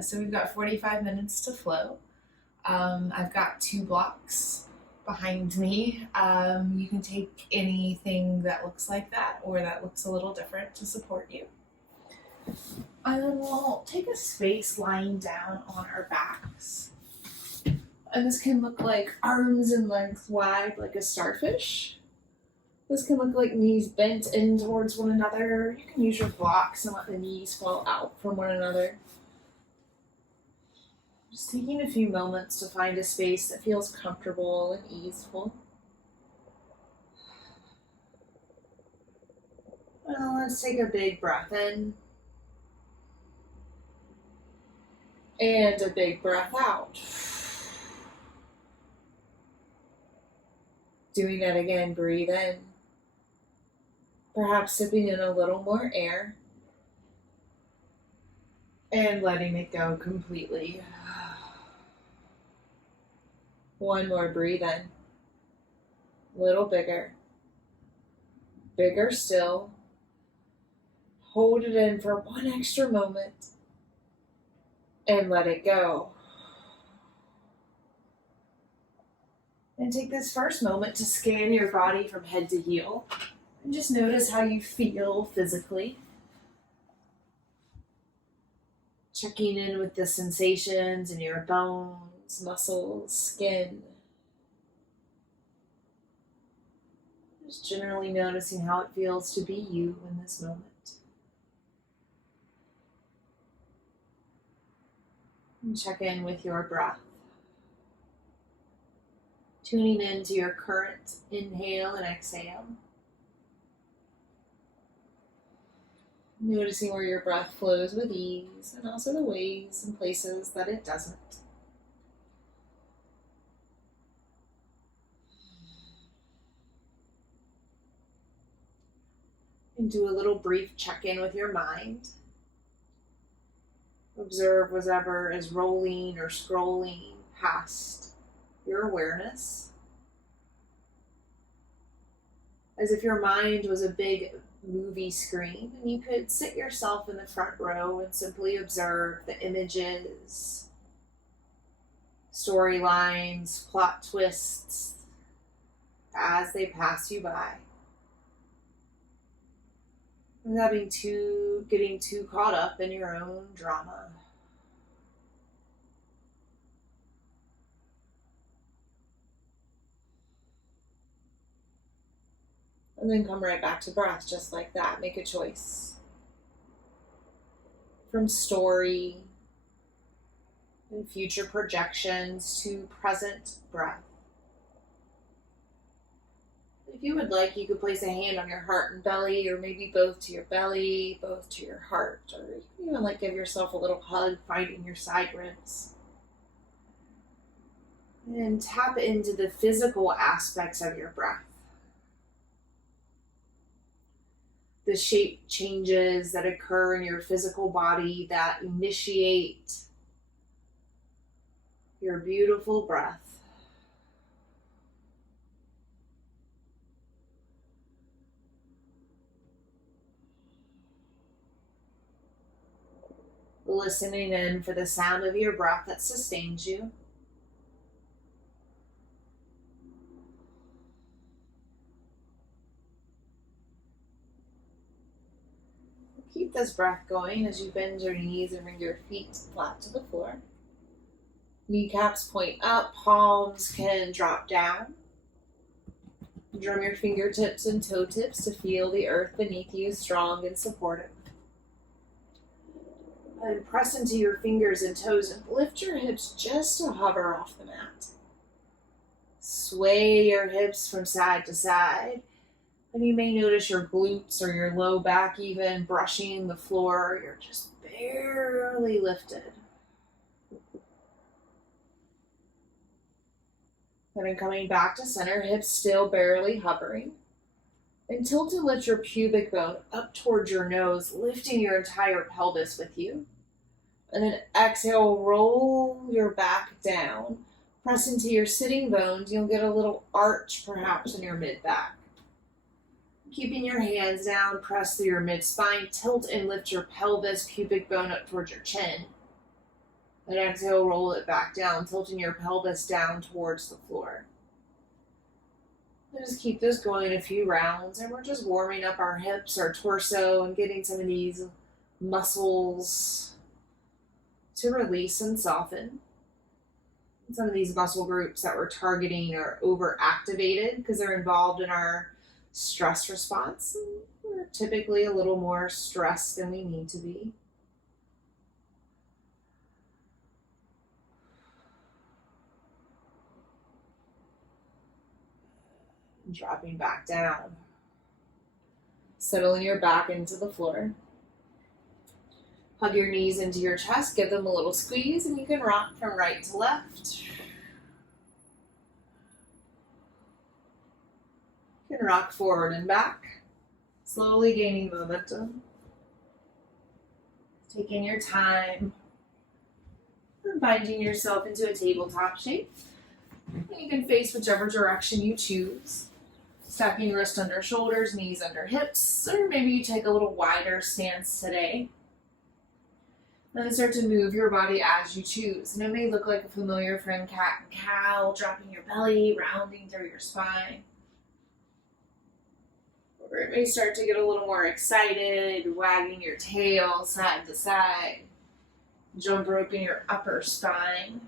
So we've got 45 minutes to flow. I've got 2 blocks behind me. You can take anything that looks like that or that looks a little different to support you. And then we'll take a space lying down on our backs. And this can look like arms and legs wide like a starfish. This can look like knees bent in towards one another. You can use your blocks and let the knees fall out from one another. Just taking a few moments to find a space that feels comfortable and easeful. Well, let's take a big breath in. And a big breath out. Doing that again, breathe in. Perhaps sipping in a little more air. And letting it go completely. One more, breathe in. A little bigger. Bigger still. Hold it in for one extra moment. And let it go. And take this first moment to scan your body from head to heel. And just notice how you feel physically. Checking in with the sensations in your bones, muscles, skin. Just generally noticing how it feels to be you in this moment. And check in with your breath. Tuning into your current inhale and exhale. Noticing where your breath flows with ease and also the ways and places that it doesn't. And do a little brief check-in with your mind. Observe whatever is rolling or scrolling past your awareness. As if your mind was a big movie screen and you could sit yourself in the front row and simply observe the images, storylines, plot twists as they pass you by. Without getting too caught up in your own drama. And then come right back to breath, just like that. Make a choice. From story and future projections to present breath. If you would like, you could place a hand on your heart and belly, or maybe both to your belly, both to your heart, or you can even give yourself a little hug, finding your side ribs. And tap into the physical aspects of your breath. The shape changes that occur in your physical body that initiate your beautiful breath. Listening in for the sound of your breath that sustains you. Keep this breath going as you bend your knees and bring your feet flat to the floor. Kneecaps point up, palms can drop down. Drum your fingertips and toe tips to feel the earth beneath you strong and supportive. And press into your fingers and toes and lift your hips just to hover off the mat. Sway your hips from side to side. And you may notice your glutes or your low back even brushing the floor. You're just barely lifted. And then coming back to center, hips still barely hovering. And tilt and lift your pubic bone up towards your nose, lifting your entire pelvis with you. And then exhale, roll your back down. Press into your sitting bones. You'll get a little arch perhaps in your mid-back. Keeping your hands down, press through your mid-spine, tilt and lift your pelvis, pubic bone up towards your chin. And exhale, roll it back down, tilting your pelvis down towards the floor. And just keep this going a few rounds, and we're just warming up our hips, our torso, and getting some of these muscles to release and soften. Some of these muscle groups that we're targeting are overactivated because they're involved in our stress response. We're typically a little more stressed than we need to be. Dropping back down. Settling your back into the floor. Hug your knees into your chest, give them a little squeeze, and you can rock from right to left. You can rock forward and back, slowly gaining momentum. Taking your time, and binding yourself into a tabletop shape. And you can face whichever direction you choose. Stacking wrist under shoulders, knees under hips, or maybe you take a little wider stance today. Then start to move your body as you choose. And it may look like a familiar friend, cat and cow, dropping your belly, rounding through your spine. Or it may start to get a little more excited, wagging your tail side to side, jump roping your upper spine,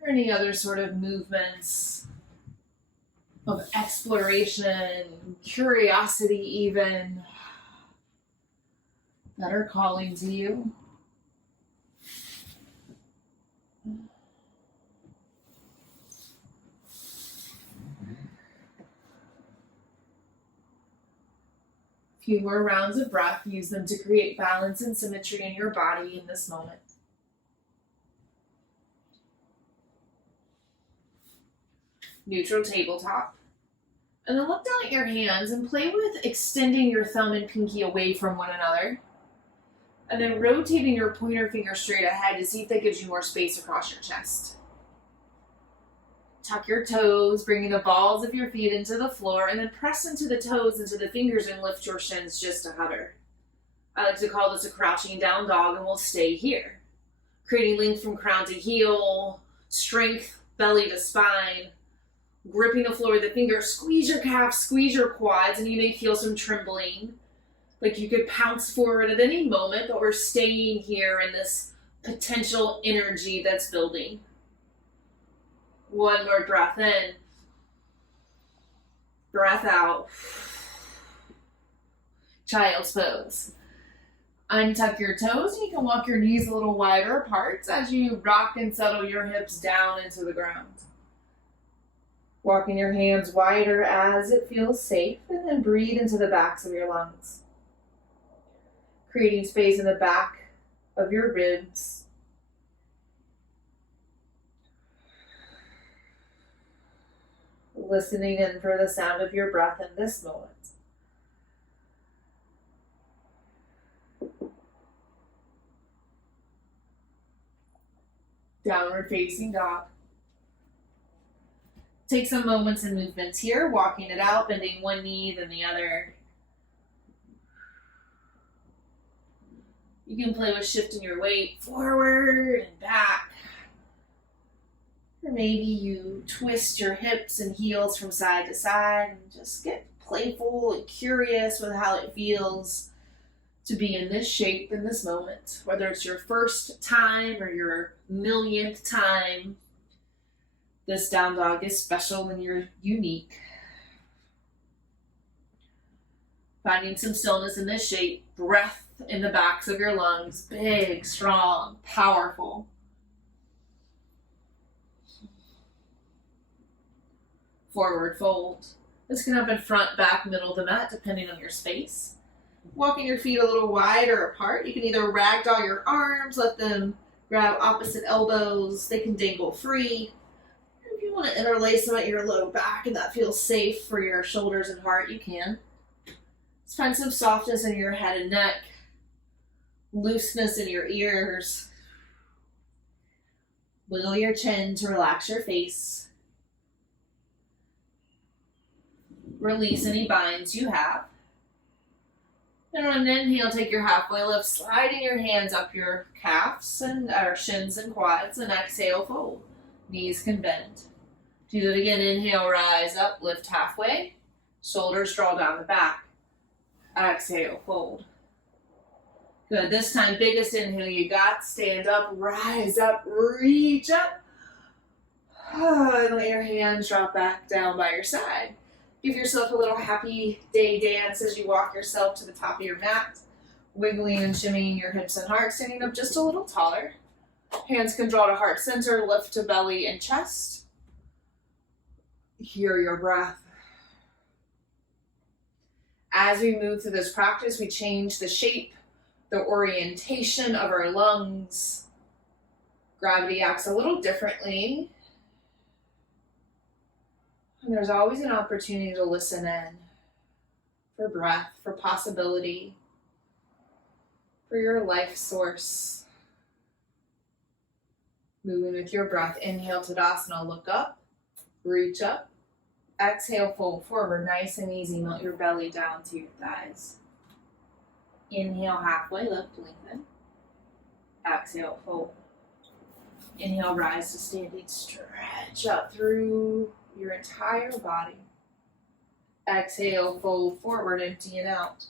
or any other sort of movements of exploration, curiosity even, that are calling to you. A few more rounds of breath. Use them to create balance and symmetry in your body in this moment. Neutral tabletop. And then look down at your hands and play with extending your thumb and pinky away from one another. And then rotating your pointer finger straight ahead to see if that gives you more space across your chest. Tuck your toes, bringing the balls of your feet into the floor, and then press into the toes, into the fingers, and lift your shins just to hover. I like to call this a crouching down dog, and we'll stay here. Creating length from crown to heel, strength, belly to spine, gripping the floor with the fingers. Squeeze your calves, squeeze your quads, and you may feel some trembling. Like you could pounce forward at any moment, but we're staying here in this potential energy that's building. One more breath in. Breath out. Child's pose. Untuck your toes, and you can walk your knees a little wider apart as you rock and settle your hips down into the ground. Walking your hands wider as it feels safe, and then breathe into the backs of your lungs. Creating space in the back of your ribs. Listening in for the sound of your breath in this moment. Downward facing dog. Take some moments and movements here, walking it out, bending one knee, then the other. You can play with shifting your weight forward and back. Or maybe you twist your hips and heels from side to side and just get playful and curious with how it feels to be in this shape in this moment. Whether it's your first time or your millionth time, this down dog is special and you're unique. Finding some stillness in this shape, breath in the backs of your lungs, big, strong, powerful. Forward fold. This can happen front, back, middle of the mat, depending on your space. Walking your feet a little wider apart. You can either ragdoll your arms, let them grab opposite elbows. They can dangle free. If you want to interlace them at your low back and that feels safe for your shoulders and heart, you can. Let's find some softness in your head and neck. Looseness in your ears. Wiggle your chin to relax your face. Release any binds you have. And on an inhale, take your halfway lift, sliding your hands up your calves and or shins and quads, and exhale, fold. Knees can bend. Do that again. Inhale, rise up, lift halfway. Shoulders draw down the back. Exhale, fold. Good. This time, biggest inhale you got. Stand up, rise up, reach up. And let your hands drop back down by your side. Give yourself a little happy day dance as you walk yourself to the top of your mat, wiggling and shimmying your hips and heart, standing up just a little taller. Hands can draw to heart center, lift to belly and chest. Hear your breath. As we move through this practice, we change the shape, the orientation of our lungs. Gravity acts a little differently. And there's always an opportunity to listen in for breath, for possibility, for your life source. Moving with your breath, inhale Tadasana, look up, reach up. Exhale, fold forward, nice and easy. Melt your belly down to your thighs. Inhale, halfway lift, lengthen. Exhale, fold. Inhale, rise to standing, stretch up through your entire body. Exhale, fold forward, empty it out.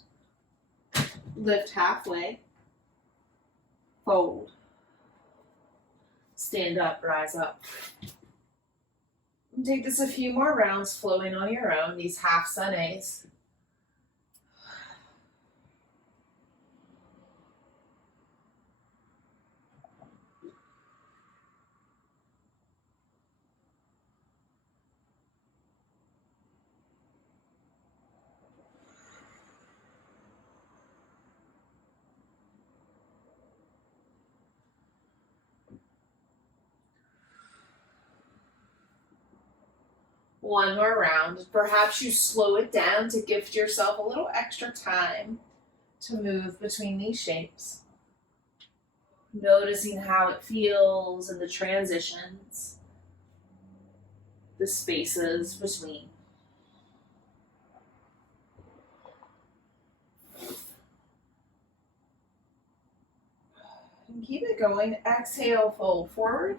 Lift halfway. Fold. Stand up, rise up. Take this a few more rounds, flowing on your own, these half sun A's. One more round. Perhaps you slow it down to gift yourself a little extra time to move between these shapes. Noticing how it feels and the transitions, the spaces between. And keep it going. Exhale, fold forward.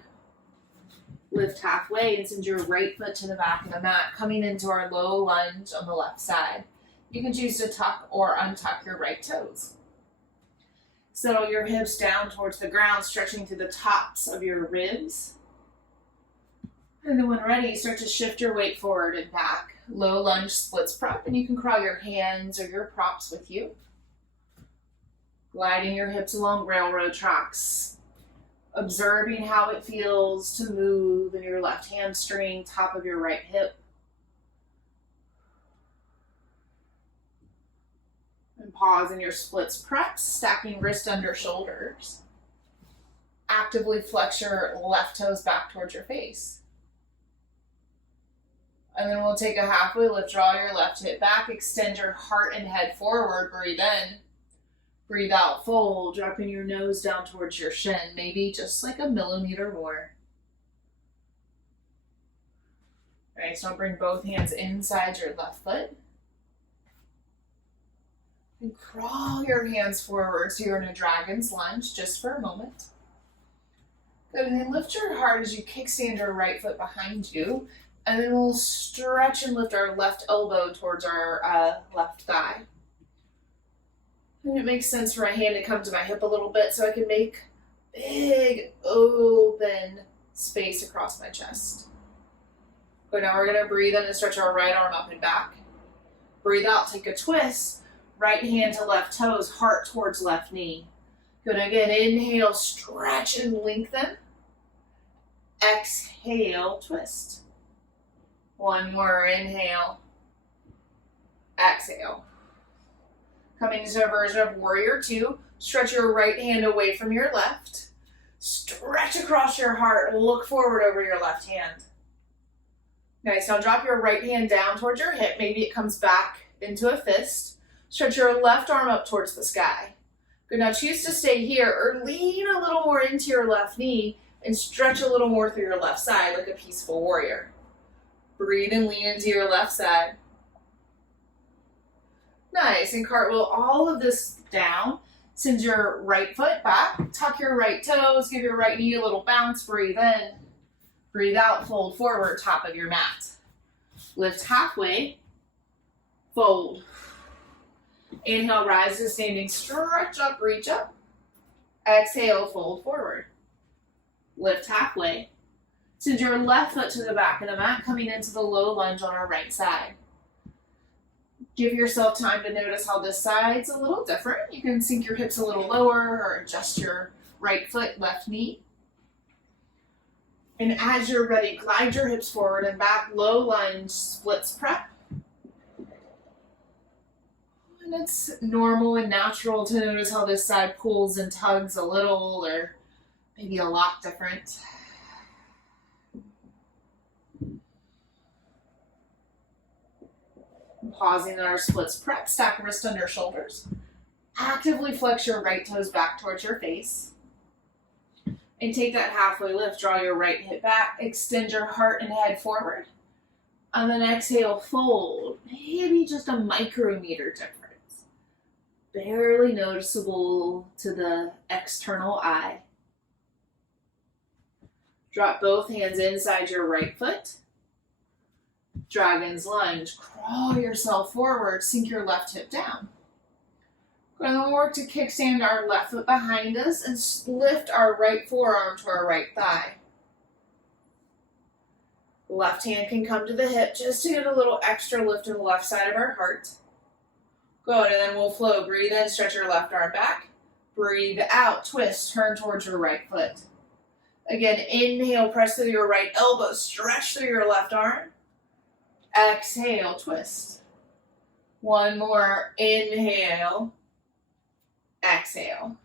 Lift halfway and send your right foot to the back of the mat, coming into our low lunge on the left side. You can choose to tuck or untuck your right toes. Settle your hips down towards the ground, stretching through the tops of your ribs. And then when ready, start to shift your weight forward and back. Low lunge splits prep, and you can crawl your hands or your props with you. Gliding your hips along railroad tracks. Observing how it feels to move in your left hamstring, top of your right hip. And pause in your splits preps, stacking wrist under shoulders. Actively flex your left toes back towards your face. And then we'll take a halfway lift, draw your left hip back, extend your heart and head forward, breathe in. Breathe out, fold, dropping your nose down towards your shin, maybe just like a millimeter more. All right, so I'll bring both hands inside your left foot. And crawl your hands forward so you're in a dragon's lunge just for a moment. Good, and then lift your heart as you kickstand your right foot behind you. And then we'll stretch and lift our left elbow towards our left thigh. And it makes sense for my hand to come to my hip a little bit so I can make big open space across my chest. Good, now we're going to breathe in and stretch our right arm up and back. Breathe out, take a twist. Right hand to left toes, heart towards left knee. Good, again, inhale, stretch and lengthen. Exhale, twist. One more, inhale. Exhale. Coming into a version of Warrior Two, stretch your right hand away from your left. Stretch across your heart, look forward over your left hand. Nice, now drop your right hand down towards your hip, maybe it comes back into a fist. Stretch your left arm up towards the sky. Good, now choose to stay here or lean a little more into your left knee and stretch a little more through your left side like a peaceful warrior. Breathe and lean into your left side. Nice. And cartwheel all of this down. Send your right foot back. Tuck your right toes. Give your right knee a little bounce. Breathe in. Breathe out. Fold forward. Top of your mat. Lift halfway. Fold. Inhale, rise to standing. Stretch up. Reach up. Exhale, fold forward. Lift halfway. Send your left foot to the back of the mat, coming into the low lunge on our right side. Give yourself time to notice how this side's a little different. You can sink your hips a little lower or adjust your right foot, left knee. And as you're ready, glide your hips forward and back, low lunge, splits prep. And it's normal and natural to notice how this side pulls and tugs a little or maybe a lot different. Pausing in our splits prep, stack wrist under shoulders. Actively flex your right toes back towards your face. And take that halfway lift, draw your right hip back, extend your heart and head forward. And then exhale, fold. Maybe just a micrometer difference. Barely noticeable to the external eye. Drop both hands inside your right foot. Dragon's lunge. Crawl yourself forward. Sink your left hip down. We're going to work to kickstand our left foot behind us and lift our right forearm to our right thigh. Left hand can come to the hip just to get a little extra lift in the left side of our heart. Good, and then we'll flow. Breathe in, stretch your left arm back. Breathe out, twist, turn towards your right foot. Again, inhale, press through your right elbow, stretch through your left arm. Exhale, twist. One more, inhale, exhale.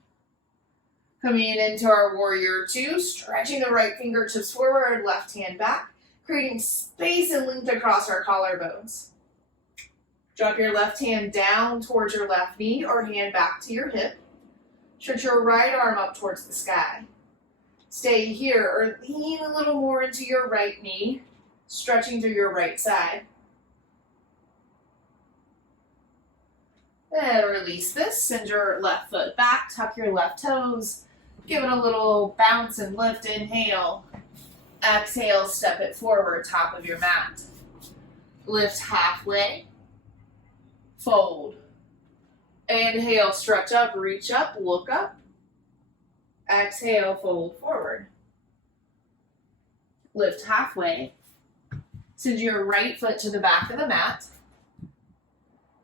Coming into our warrior two, stretching the right fingertips forward, left hand back, creating space and length across our collarbones. Drop your left hand down towards your left knee or hand back to your hip. Stretch your right arm up towards the sky. Stay here or lean a little more into your right knee, stretching through your right side. And release this. Send your left foot back, tuck your left toes, give it a little bounce and lift. Inhale. Exhale, step it forward, top of your mat. Lift halfway. Fold. Inhale, stretch up, reach up, look up. Exhale, fold forward. Lift halfway. Send your right foot to the back of the mat.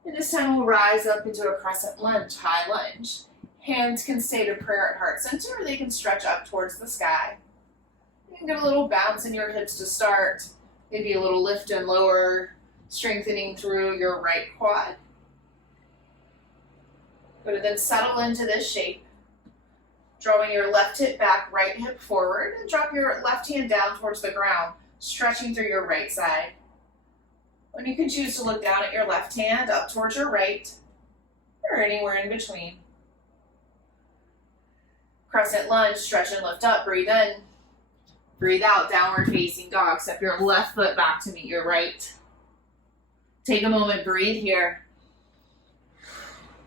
And this time we'll rise up into a crescent lunge, high lunge. Hands can stay to prayer at heart center or they can stretch up towards the sky. You can get a little bounce in your hips to start. Maybe a little lift and lower, strengthening through your right quad. Good, and then settle into this shape. Drawing your left hip back, right hip forward, and drop your left hand down towards the ground, stretching through your right side. When you can choose to look down at your left hand, up towards your right, or anywhere in between. Crescent lunge, stretch and lift up, breathe in. Breathe out, downward facing dog. Step your left foot back to meet your right. Take a moment, breathe here.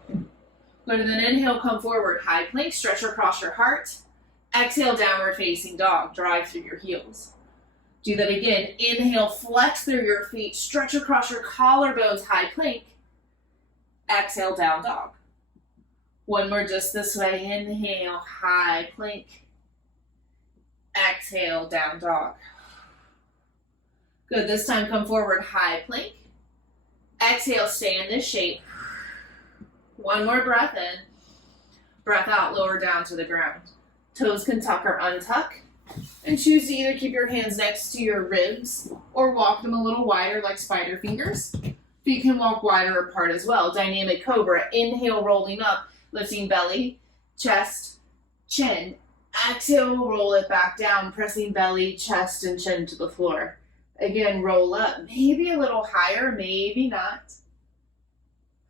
Good, and then inhale, come forward, high plank, stretch across your heart. Exhale, downward facing dog, drive through your heels. Do that again. Inhale, flex through your feet, stretch across your collarbones, high plank. Exhale, down dog. One more just this way. Inhale, high plank. Exhale, down dog. Good, this time come forward, high plank. Exhale, stay in this shape. One more breath in. Breath out, lower down to the ground. Toes can tuck or untuck. And choose to either keep your hands next to your ribs or walk them a little wider like spider fingers. Feet can walk wider apart as well. Dynamic cobra. Inhale, rolling up, lifting belly, chest, chin. Exhale, roll it back down, pressing belly, chest, and chin to the floor. Again, roll up. Maybe a little higher, maybe not.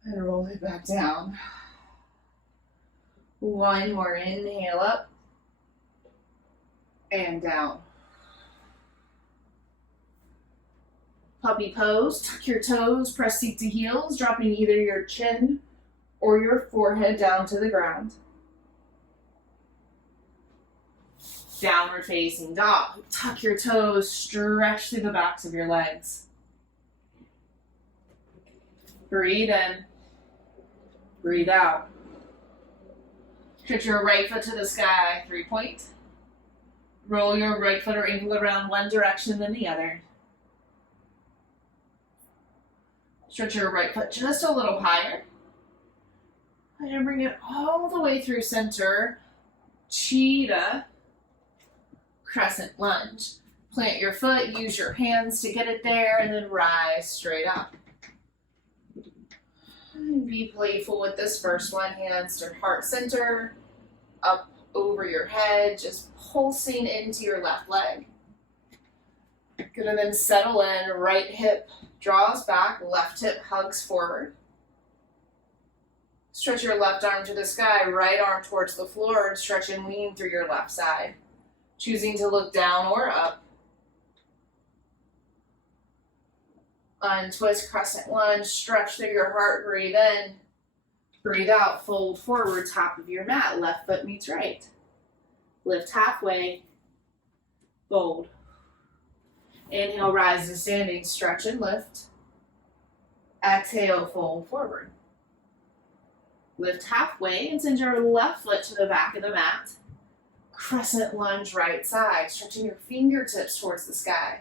And roll it back down. One more. Inhale up. And down. Puppy pose, tuck your toes, press seat to heels, dropping either your chin or your forehead down to the ground. Downward facing dog. Tuck your toes, stretch through the backs of your legs. Breathe in, breathe out. Stretch your right foot to the sky, 3-point. Roll your right foot or ankle around one direction then the other. Stretch your right foot just a little higher. And bring it all the way through center. Cheetah. Crescent lunge. Plant your foot, use your hands to get it there, and then rise straight up. And be playful with this first one. Hands to heart center. Up over your head, just pulsing into your left leg. Good, and then settle in. Right hip draws back, left hip hugs forward. Stretch your left arm to the sky, right arm towards the floor, and stretch and lean through your left side. Choosing to look down or up. Untwist, crescent lunge, stretch through your heart, breathe in. Breathe out, fold forward, top of your mat, left foot meets right. Lift halfway, fold. Inhale, rise to standing, stretch and lift. Exhale, fold forward. Lift halfway and send your left foot to the back of the mat. Crescent lunge, right side, stretching your fingertips towards the sky.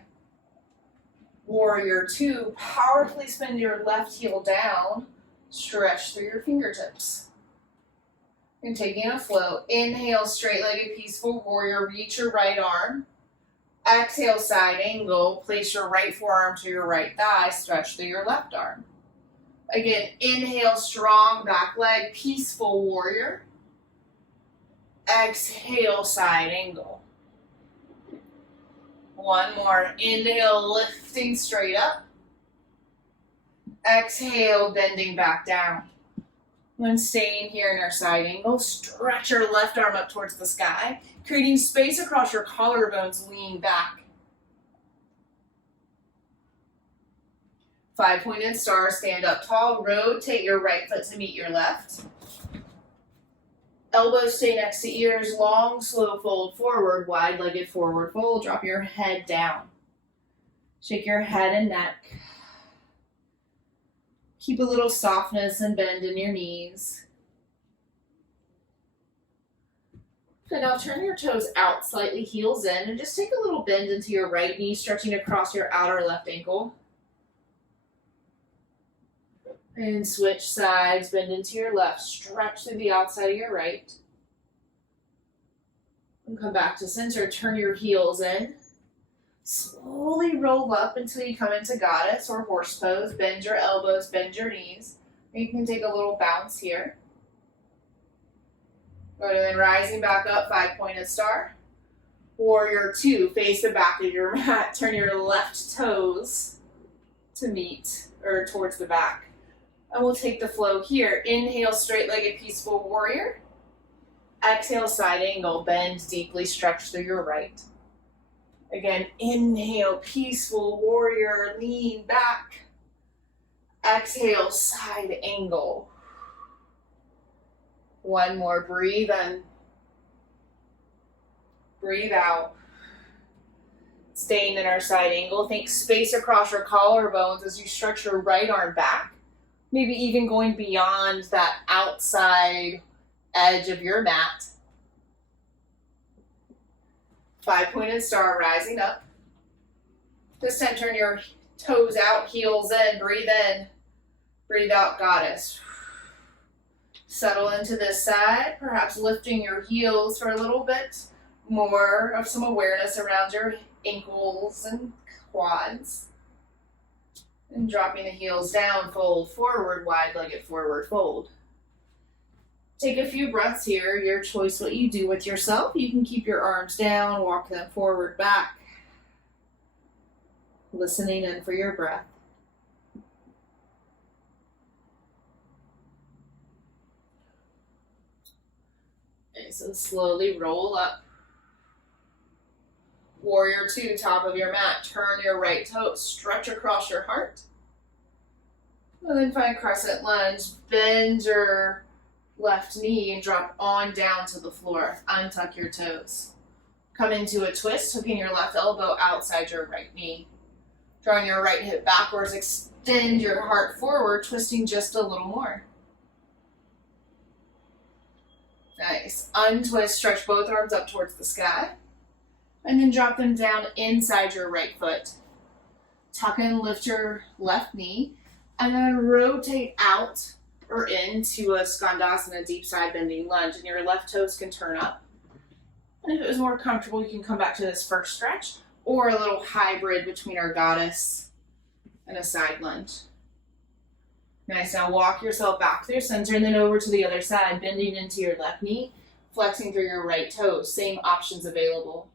Warrior 2, powerfully spin your left heel down, stretch through your fingertips. And taking a float, inhale, straight-legged peaceful warrior, reach your right arm. Exhale, side angle, place your right forearm to your right thigh, stretch through your left arm. Again, inhale, strong back leg, peaceful warrior. Exhale, side angle. One more, inhale, lifting straight up. Exhale, bending back down. When staying here in our side angle, stretch your left arm up towards the sky, creating space across your collarbones, lean back. 5-pointed star, stand up tall, rotate your right foot to meet your left. Elbows stay next to ears, long, slow fold forward, wide-legged forward fold, drop your head down. Shake your head and neck. Keep a little softness and bend in your knees. And now turn your toes out slightly, heels in, and just take a little bend into your right knee, stretching across your outer left ankle. And switch sides, bend into your left, stretch through the outside of your right. And come back to center, turn your heels in. Slowly roll up until you come into goddess or horse pose. Bend your elbows, bend your knees. And you can take a little bounce here. Good, and then rising back up, 5-pointed star. Warrior 2, face the back of your mat. Turn your left toes to meet, or towards the back. And we'll take the flow here. Inhale, straight-legged peaceful warrior. Exhale, side angle, bend deeply, stretch through your right. Again, inhale, peaceful warrior, lean back. Exhale, side angle. One more, breathe in. Breathe out. Staying in our side angle, think space across your collarbones as you stretch your right arm back. Maybe even going beyond that outside edge of your mat. 5-pointed star, rising up. This time turn your toes out, heels in, breathe out, goddess. Settle into this side, perhaps lifting your heels for a little bit more of some awareness around your ankles and quads. And dropping the heels down, fold forward, wide-legged forward fold. Take a few breaths here, your choice what you do with yourself. You can keep your arms down, walk them forward, back. Listening in for your breath. Okay, so slowly roll up. Warrior two, top of your mat. Turn your right toes, stretch across your heart. And then find crescent lunge. Bend your left knee and drop on down to the floor. Untuck your toes. Come into a twist, hooking your left elbow outside your right knee. Drawing your right hip backwards, extend your heart forward, twisting just a little more. Nice. Untwist, stretch both arms up towards the sky. And then drop them down inside your right foot. Tuck and lift your left knee. And then rotate out or into a Skandasana, deep side bending lunge. And your left toes can turn up. And if it was more comfortable, you can come back to this first stretch or a little hybrid between our goddess and a side lunge. Nice. Now walk yourself back through center and then over to the other side, bending into your left knee, flexing through your right toes. Same options available.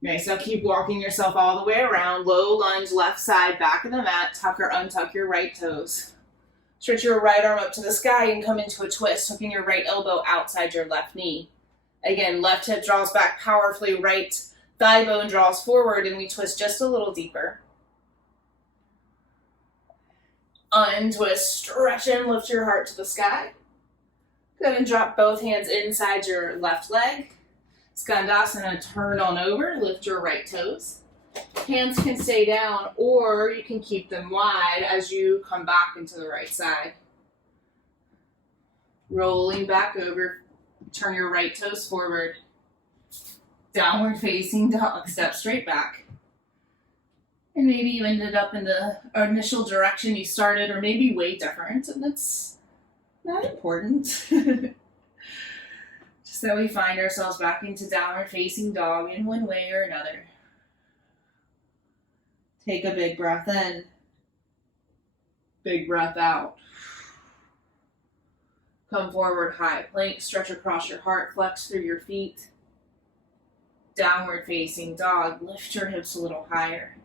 Nice. Now keep walking yourself all the way around. Low lunge, left side, back of the mat. Tuck or untuck your right toes. Stretch your right arm up to the sky and come into a twist, hooking your right elbow outside your left knee. Again, left hip draws back powerfully, right thigh bone draws forward, and we twist just a little deeper. Untwist, stretch and lift your heart to the sky. Go ahead and drop both hands inside your left leg. Skandasana, turn on over, lift your right toes. Hands can stay down, or you can keep them wide as you come back into the right side. Rolling back over, turn your right toes forward. Downward facing dog, step straight back. And maybe you ended up in the initial direction you started, or maybe way different, and that's not important. Just that we find ourselves back into downward facing dog in one way or another. Take a big breath in. Big breath out. Come forward, high plank, stretch across your heart, flex through your feet. Downward facing dog, lift your hips a little higher.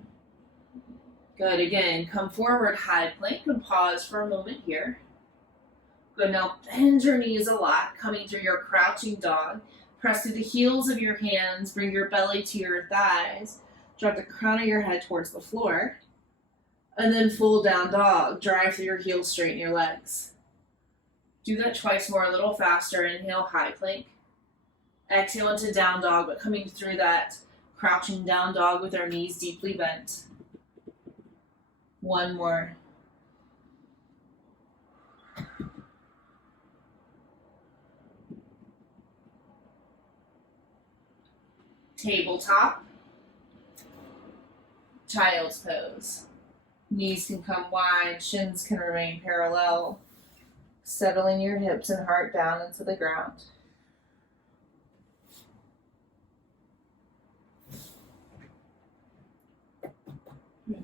Good, again, come forward, high plank, and pause for a moment here. Good, now bend your knees a lot, coming through your crouching dog. Press through the heels of your hands, bring your belly to your thighs. Drop the crown of your head towards the floor. And then full down dog. Drive through your heels, straighten your legs. Do that twice more, a little faster. Inhale, high plank. Exhale into down dog, but coming through that crouching down dog with our knees deeply bent. One more. Tabletop. Child's pose. Knees can come wide, shins can remain parallel. Settling your hips and heart down into the ground.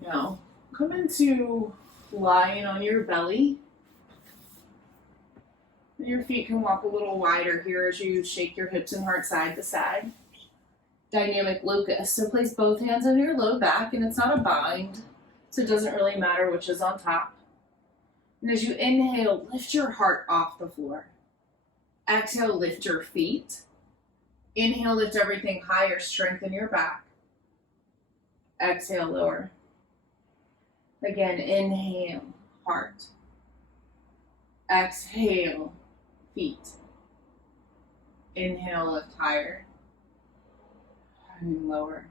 Now, come into lying on your belly. Your feet can walk a little wider here as you shake your hips and heart side to side. Dynamic locust. So place both hands on your low back, and it's not a bind, so it doesn't really matter which is on top. And as you inhale, lift your heart off the floor. Exhale, lift your feet. Inhale, lift everything higher, strengthen your back. Exhale, lower. Again, inhale, heart. Exhale, feet. Inhale, lift higher. And lower.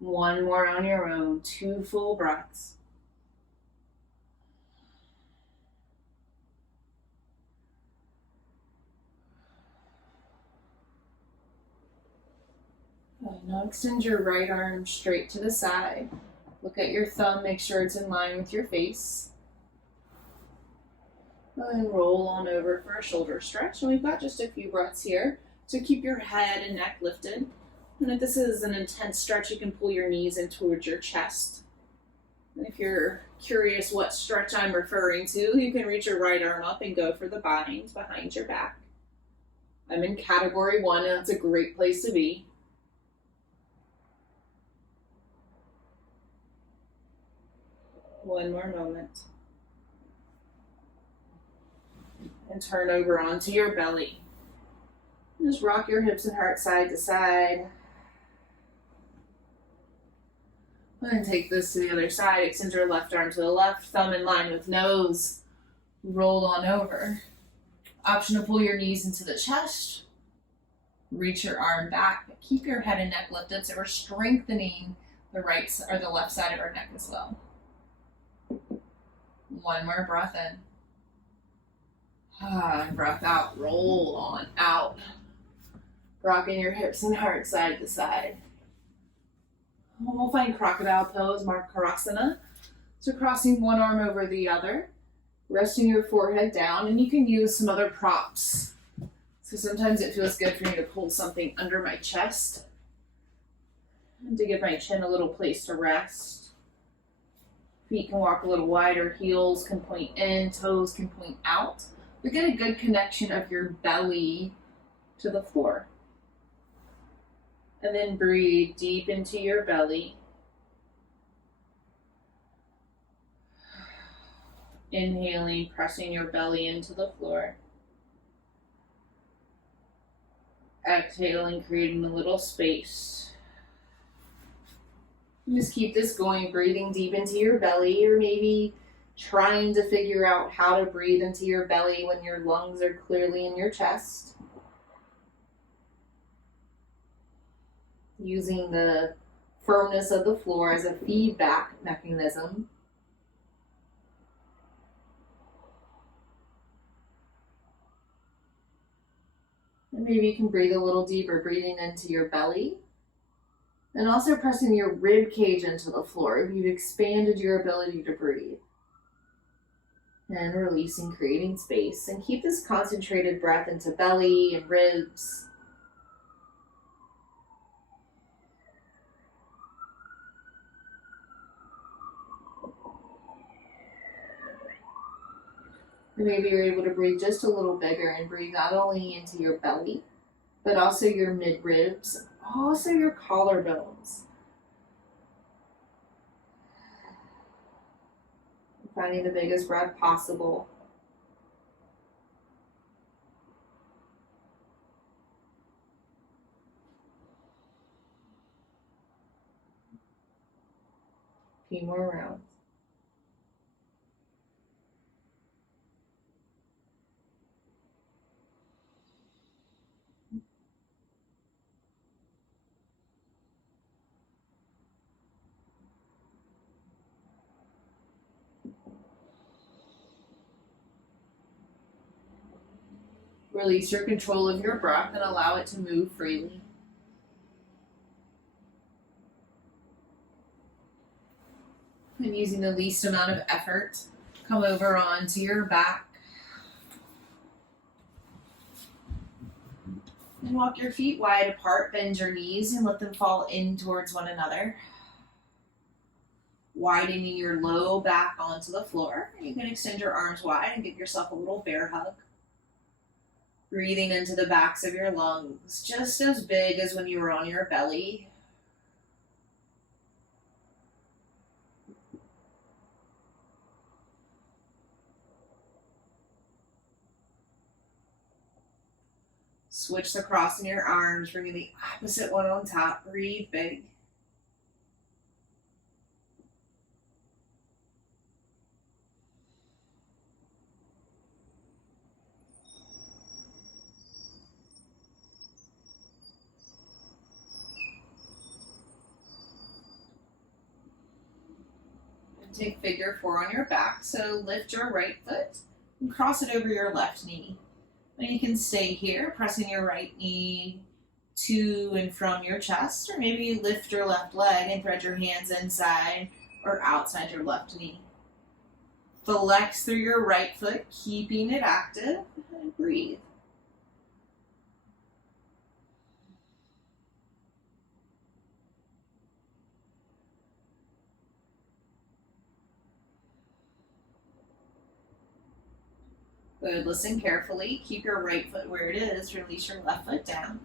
One more on your own, 2 full breaths. Now extend your right arm straight to the side. Look at your thumb, make sure it's in line with your face. And roll on over for a shoulder stretch. And we've got just a few breaths here. So keep your head and neck lifted. And if this is an intense stretch, you can pull your knees in towards your chest. And if you're curious what stretch I'm referring to, you can reach your right arm up and go for the bind behind your back. I'm in category 1, and that's a great place to be. One more moment. And turn over onto your belly. Just rock your hips and heart side to side. And take this to the other side. Extend your left arm to the left, thumb in line with nose. Roll on over. Option to pull your knees into the chest. Reach your arm back, but keep your head and neck lifted, so we're strengthening the right or the left side of our neck as well. One more breath in. Breath out. Roll on out. Rocking your hips and heart side to side. We'll find crocodile pose, Makarasana. So crossing one arm over the other, resting your forehead down, and you can use some other props. So sometimes it feels good for me to pull something under my chest and to give my chin a little place to rest. Feet can walk a little wider, heels can point in, toes can point out. But get a good connection of your belly to the floor. And then breathe deep into your belly. Inhaling, pressing your belly into the floor. Exhaling, creating a little space. Just keep this going, breathing deep into your belly, or maybe trying to figure out how to breathe into your belly when your lungs are clearly in your chest. Using the firmness of the floor as a feedback mechanism. And maybe you can breathe a little deeper, breathing into your belly. And also pressing your rib cage into the floor if you've expanded your ability to breathe. And releasing, creating space. And keep this concentrated breath into belly and ribs. And maybe you're able to breathe just a little bigger and breathe not only into your belly, but also your mid-ribs, also your collarbones. Finding the biggest breath possible. A few more rounds. Release your control of your breath and allow it to move freely. And using the least amount of effort, come over onto your back. And walk your feet wide apart, bend your knees and let them fall in towards one another. Widening your low back onto the floor. You can extend your arms wide and give yourself a little bear hug. Breathing into the backs of your lungs, just as big as when you were on your belly. Switch the cross in your arms, bringing the opposite one on top. Breathe big. Take figure 4 on your back. So lift your right foot and cross it over your left knee. And you can stay here, pressing your right knee to and from your chest, or maybe you lift your left leg and thread your hands inside or outside your left knee. Flex through your right foot, keeping it active, and breathe. Good, listen carefully. Keep your right foot where it is. Release your left foot down.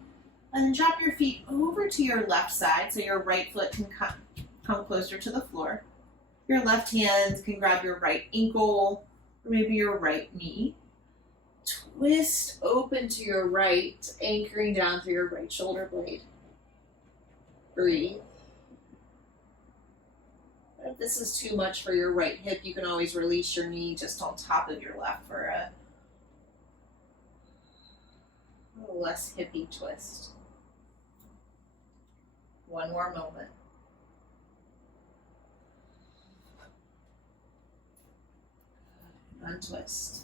And then drop your feet over to your left side so your right foot can come closer to the floor. Your left hand can grab your right ankle or maybe your right knee. Twist open to your right, anchoring down through your right shoulder blade. Breathe. If this is too much for your right hip, you can always release your knee just on top of your left for a less hippie twist. One more moment. Untwist.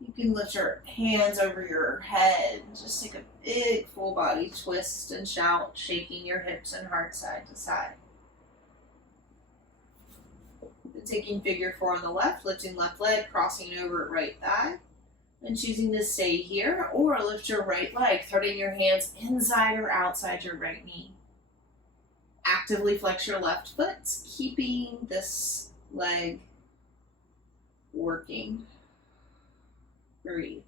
You can lift your hands over your head. Just take a big full body twist and shout, shaking your hips and heart side to side. And taking figure 4 on the left, lifting left leg, crossing over at right thigh. And choosing to stay here or lift your right leg, threading your hands inside or outside your right knee. Actively flex your left foot, keeping this leg working. Breathe.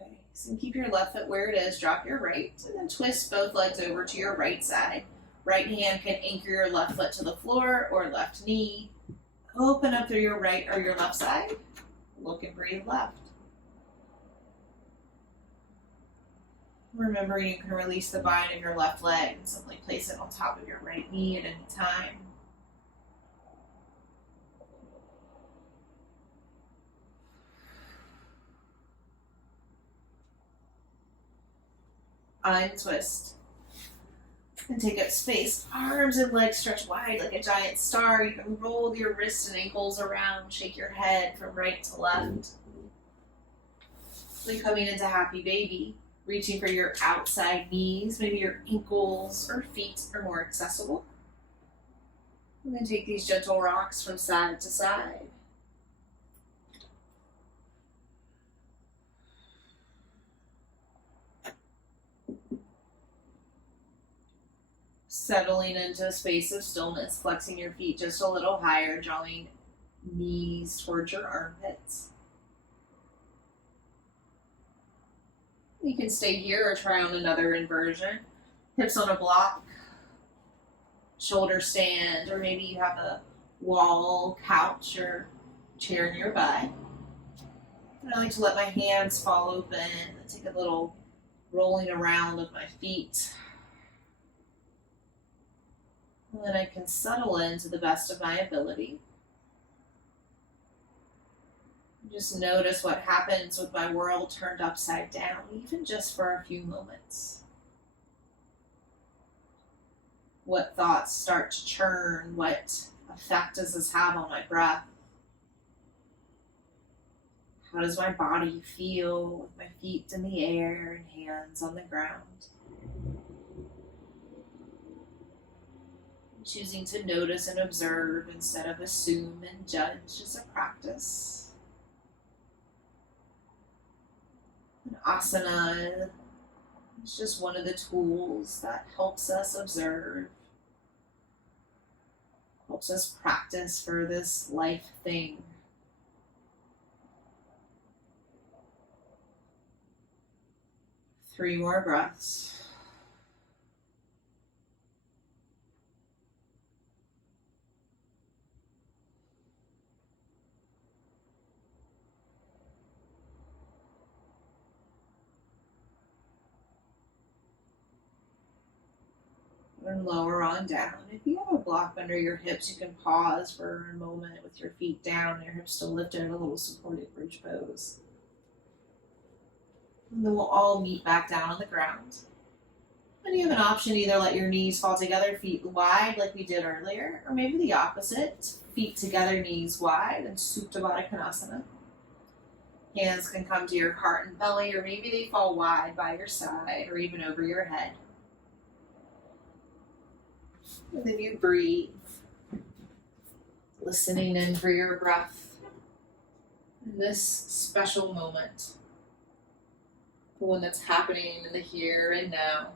Okay, so keep your left foot where it is, drop your right, and then twist both legs over to your right side. Right hand can anchor your left foot to the floor or left knee. Open up through your right or your left side. Look and breathe left. Remembering you can release the bind of your left leg and simply place it on top of your right knee at any time. Untwist. And take up space. Arms and legs stretch wide like a giant star. You can roll your wrists and ankles around. Shake your head from right to left. Then coming into happy baby. Reaching for your outside knees. Maybe your ankles or feet are more accessible. And then take these gentle rocks from side to side. Settling into a space of stillness, flexing your feet just a little higher, drawing knees towards your armpits. You can stay here or try on another inversion. Hips on a block, shoulder stand, or maybe you have a wall, couch, or chair nearby. And I like to let my hands fall open and take a little rolling around of my feet. And then I can settle in to the best of my ability. Just notice what happens with my world turned upside down, even just for a few moments. What thoughts start to churn? What effect does this have on my breath? How does my body feel with my feet in the air and hands on the ground? Choosing to notice and observe instead of assume and judge is a practice. An asana is just one of the tools that helps us observe, helps us practice for this life thing. Three more breaths. And lower on down. If you have a block under your hips, you can pause for a moment with your feet down and your hips still lifted in a little supported bridge pose. And then we'll all meet back down on the ground. And you have an option to either let your knees fall together, feet wide like we did earlier, or maybe the opposite, feet together, knees wide, and Supta Baddha Konasana. Hands can come to your heart and belly, or maybe they fall wide by your side or even over your head. And then you breathe, listening in for your breath in this special moment, the one that's happening in the here and now.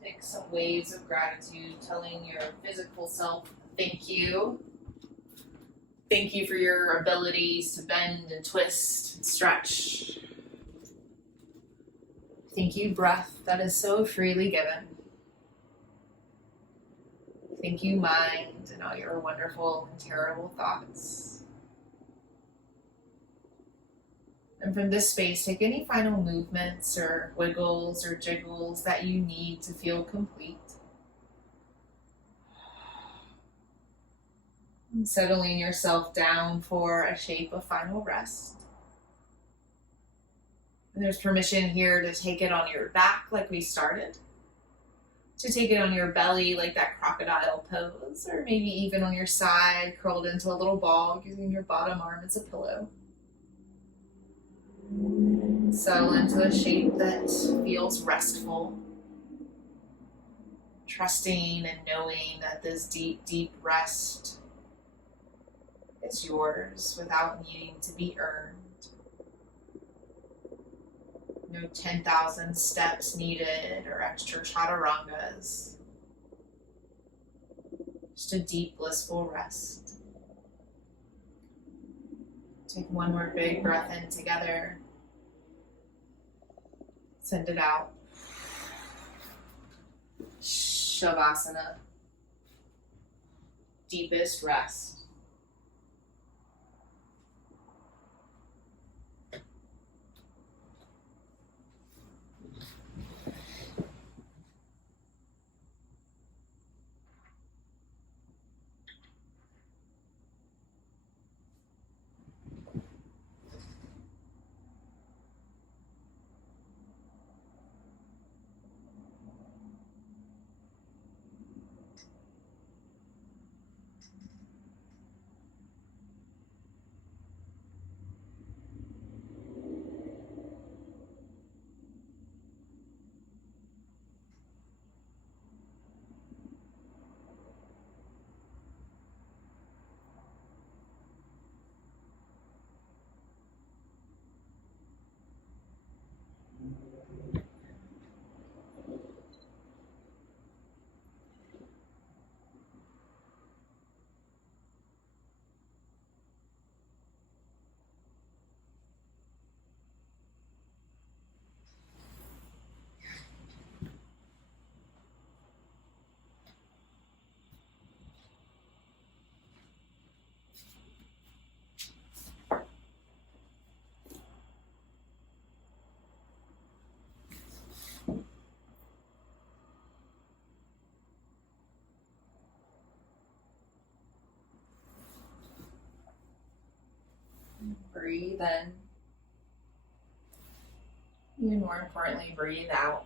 Take some waves of gratitude, telling your physical self thank you. Thank you for your abilities to bend and twist and stretch. Thank you, breath that is so freely given. Thank you, mind, and all your wonderful and terrible thoughts. And from this space, take any final movements or wiggles or jiggles that you need to feel complete. And settling yourself down for a shape of final rest. And there's permission here to take it on your back like we started, to take it on your belly like that crocodile pose, or maybe even on your side, curled into a little ball, using your bottom arm as a pillow. Settle into a shape that feels restful, trusting and knowing that this deep, deep rest is yours without needing to be earned. No 10,000 steps needed or extra chaturangas. Just a deep, blissful rest. Take one more big breath in together. Send it out. Shavasana. Deepest rest. Breathe in. Even more importantly, breathe out.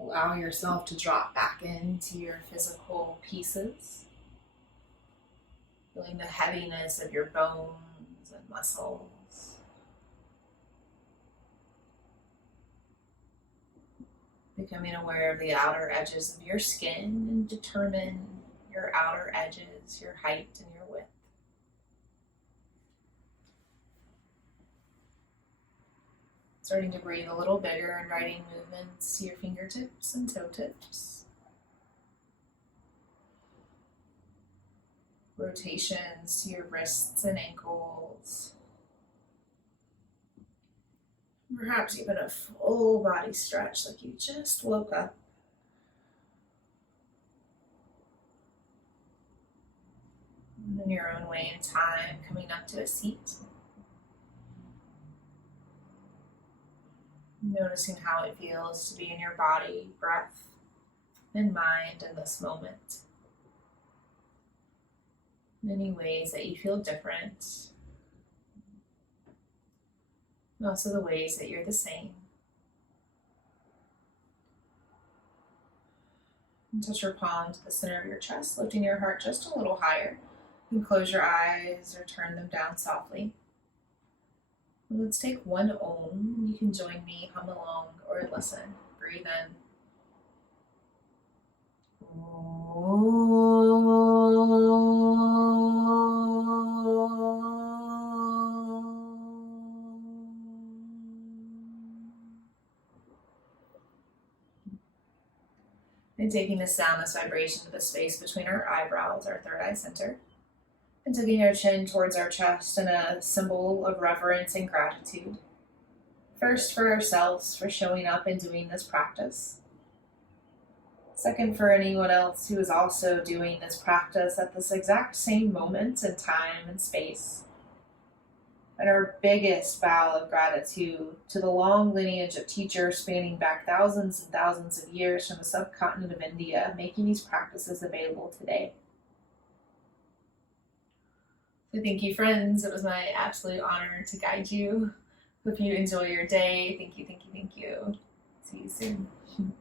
Allow yourself to drop back into your physical pieces, feeling the heaviness of your bones and muscles. Becoming aware of the outer edges of your skin and determine your outer edges, your height and your width. Starting to breathe a little bigger, inviting movements to your fingertips and toe tips. Rotations to your wrists and ankles. Perhaps even a full body stretch like you just woke up. And in your own way and time, coming up to a seat. Noticing how it feels to be in your body, breath, and mind in this moment. Many ways that you feel different. And also the ways that you're the same. And touch your palm to the center of your chest, lifting your heart just a little higher. You can close your eyes or turn them down softly. And let's take one Om. You can join me, hum along, or listen. Breathe in. And taking this sound, this vibration to the space between our eyebrows, our third eye center. And taking our chin towards our chest in a symbol of reverence and gratitude. First, for ourselves, for showing up and doing this practice. Second, for anyone else who is also doing this practice at this exact same moment in time and space. And our biggest bow of gratitude to the long lineage of teachers spanning back thousands and thousands of years from the subcontinent of India, making these practices available today. So thank you, friends. It was my absolute honor to guide you. Hope you enjoy your day. Thank you, thank you, thank you. See you soon.